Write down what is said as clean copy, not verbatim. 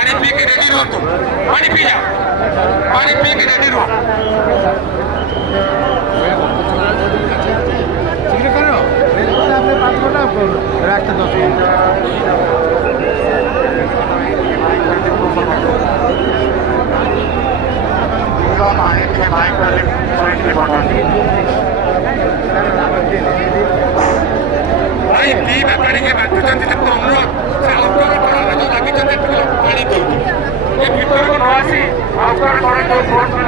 पानी पी के रेडी रहो तुम पानी पी जाओ पानी पी के रेडी रहो রাখতে 10 মিনিট भाई पी में पानी के बाद तुझे तो अनुरोध से आउटडोर करा जो लगी चलते पानी दो ये भीतर को नवासी आउटडोर करा जो